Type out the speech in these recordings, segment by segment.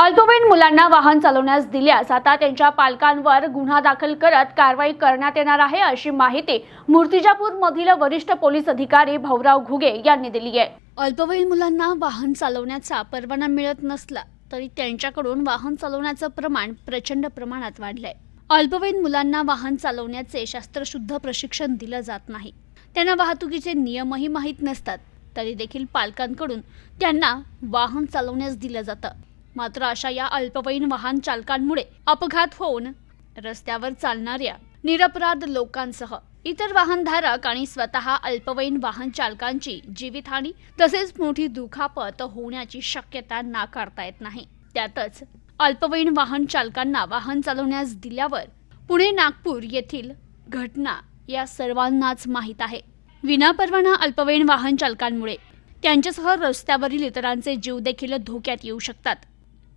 अल्पवयीन मुलांना वाहन चालवण्यास दिल्यास आता त्यांच्या पालकांवर गुन्हा दाखल करत कारवाई करण्यात येणार आहे अशी माहिती मूर्तिजापूर मधील वरिष्ठ पोलीस अधिकारी भाऊराव घुगे यांनी दिली आहे. अल्पवयीन मुलांना वाहन चालवण्याचा परवाना मिळत नसला तरी त्यांच्याकडून वाहन चालवण्याचं प्रमाण प्रचंड प्रमाणात वाढलंय. अल्पवयीन मुलांना वाहन चालवण्याचे शास्त्रशुद्ध प्रशिक्षण दिलं जात नाही. त्यांना वाहतुकीचे नियमही माहीत नसतात. तरी देखील पालकांकडून त्यांना वाहन चालवण्यास दिलं जातं. मात्र अशा या अल्पवयीन वाहन चालकांमुळे अपघात होऊन रस्त्यावर चालणाऱ्या निरपराध लोकांसह इतर वाहनधारक आणि स्वतः अल्पवयीन वाहन चालकांची जीवितहानी तसेच मोठी दुखापत होण्याची शक्यता नाकारता येत नाही. त्यातच अल्पवयीन वाहन चालकांना वाहन चालवण्यास दिल्यावर पुणे नागपूर येथील घटना या सर्वांनाच माहीत आहे. विनापरवाना अल्पवयीन वाहन चालकांमुळे त्यांच्यासह रस्त्यावरील इतरांचे जीव देखील धोक्यात येऊ शकतात.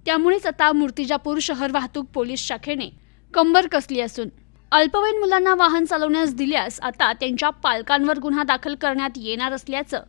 त्यामुळेच आता मूर्तिजापूर शहर वाहतूक पोलीस शाखेने कंबर कसली असून अल्पवयीन मुलांना वाहन चालवण्यास दिल्यास आता त्यांच्या पालकांवर गुन्हा दाखल करण्यात येणार असल्याचं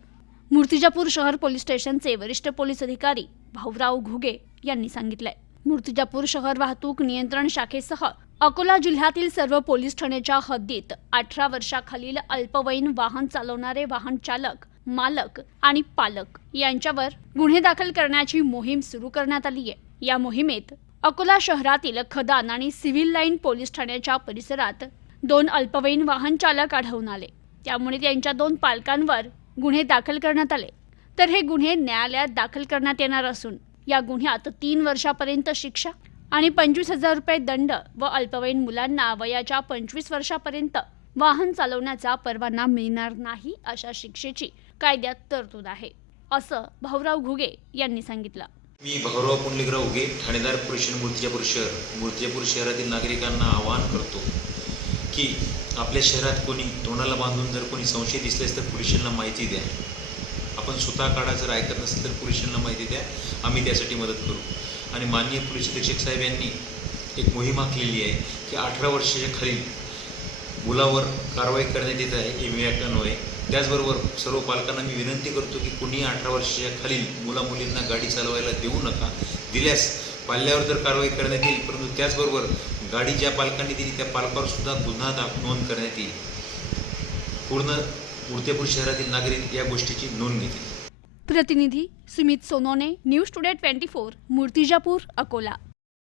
मूर्तिजापूर शहर पोलीस स्टेशनचे वरिष्ठ पोलीस अधिकारी भाऊराव घुगे यांनी सांगितलंय. मूर्तिजापूर शहर वाहतूक नियंत्रण शाखेसह अकोला जिल्ह्यातील सर्व पोलीस ठाण्याच्या हद्दीत अठरा वर्षाखालील अल्पवयीन वाहन चालवणारे वाहन चालक मालक आणि पालक यांच्यावर गुन्हे दाखल करण्याची मोहीम सुरू करण्यात आली आहे या मोहिमेत अकोला शहरातील खदान आणि सिव्हिल लाईन पोलीस ठाण्याच्या परिसरात दोन अल्पवयीन वाहन चालक आढळून आले. त्यामुळे त्यांच्या दोन पालकांवर गुन्हे दाखल करण्यात आले. तर हे गुन्हे न्यायालयात दाखल करण्यात येणार असून या गुन्ह्यात तीन वर्षापर्यंत शिक्षा आणि पंचवीस हजार रुपये दंड व अल्पवयीन मुलांना वयाच्या पंचवीस वर्षापर्यंत वाहन चालवण्याचा परवाना मिळणार नाही अशा शिक्षेची कायद्यात तरतूद आहे असं भाऊराव घुगे यांनी सांगितलं. मी भगवराव पुंडलिकराव उगे ठाणेदार पोलीस स्टेशन मूर्तिजापूर शहर. मूर्तिजापूर शहरातील नागरिकांना आवाहन करतो की आपल्या शहरात कोणी तोंडाला बांधून जर कोणी संशय दिसल्यास तर पोलीस माहिती द्या. आपण स्वतः काढा जर ऐकत नसेल तर पोलीस माहिती द्या. आम्ही त्यासाठी मदत करू. आणि माननीय पोलीस अधीक्षक साहेब यांनी एक मोहीम आखलेली आहे की अठरा वर्षाच्या खालील मुलावर कारवाई करण्यात येत आहे. एम ॲक्टान्वये त्याचबरोबर सर्व पालकांना मी विनंती करतो की कुणी अठरा वर्षाच्या खालील मुला मुलींना गाडी चालवायला देऊ नका. दिल्यास पाल्यावर तर कारवाई करण्यात येईल परंतु त्याचबरोबर गाडी ज्या पालकांनी दिली त्या पालकावर सुद्धा गुन्हा दाख नोंद करण्यात येईल. पूर्ण मूर्तिपूर शहरातील नागरिक या गोष्टीची नोंद घेतील. प्रतिनिधी Sumit Sonone news today twenty four Murtizapur Akola.